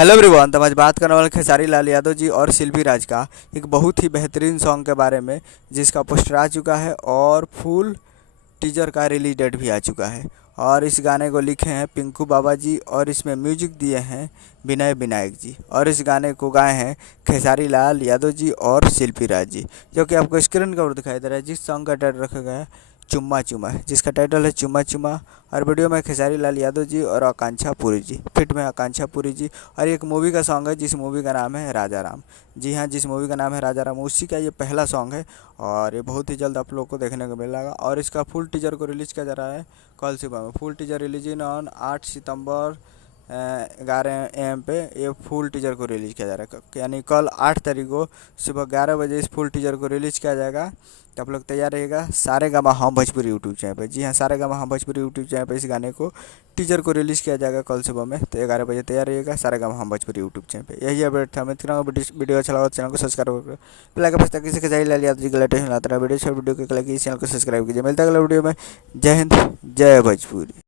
Hello everyone. तो आज बात करने वाले खेसारी लाल यादव जी और शिल्पी राज का एक बहुत ही बेहतरीन सॉन्ग के बारे में, जिसका पोस्टर आ चुका है और फुल टीजर का रिलीज डेट भी आ चुका है। और इस गाने को लिखे हैं पिंकू बाबा जी और इसमें म्यूजिक दिए हैं विनय विनायक जी, और इस गाने को गाए हैं खेसारी लाल यादव जी और शिल्पी राज जी, जो कि आपको स्क्रीन का ऊपर दिखाई दे रहा है। जिस सॉन्ग का टाइटल रखा गया है चुम्मा चुम्मा है, जिसका टाइटल है चुम्मा चुम्मा। और वीडियो में खेसारी लाल यादव जी और आकांक्षा पुरी जी, फिट में आकांक्षा पुरी जी। और एक मूवी का सॉन्ग है जिस मूवी का नाम है राजा राम। जी हाँ, जिस मूवी का नाम है राजा राम उसी का ये पहला सॉन्ग है और ये बहुत ही जल्द आप लोग को देखने को मिलेगा। और इसका फुल टीजर को रिलीज़ किया जा रहा है कल सुबह में। Full teaser release on 8 September 11 AM पे ये फुल टीजर को रिलीज़ किया जा रहा है, यानी कल 8 तारीख को सुबह 11 बजे इस फुल टीजर को रिलीज़ किया जाएगा। तो आप लोग तैयार रहिएगा सारेगामा हम भोजपुरी यूट्यूब चैनल पे। जी हाँ, सारेगामा हम भोजपुरी यूट्यूब चैनल पे इस गाने को टीजर को रिलीज़ किया जाएगा कल सुबह में। तो 11 बजे तैयार रहिएगा सारेगामा हम भोजपुरी यूट्यूब चैनल पे। यही अपडेट था। मैं वीडियो अच्छा लगा तो चैनल को सब्सक्राइब कर लाइक बस ताकि खेसारी लाल यादव जी का लेटेस्ट लाता रहा वीडियो को लाइक चैनल को सब्सक्राइब कीजिए। मिलता है अगले वीडियो में। जय हिंद, जय भोजपुरी।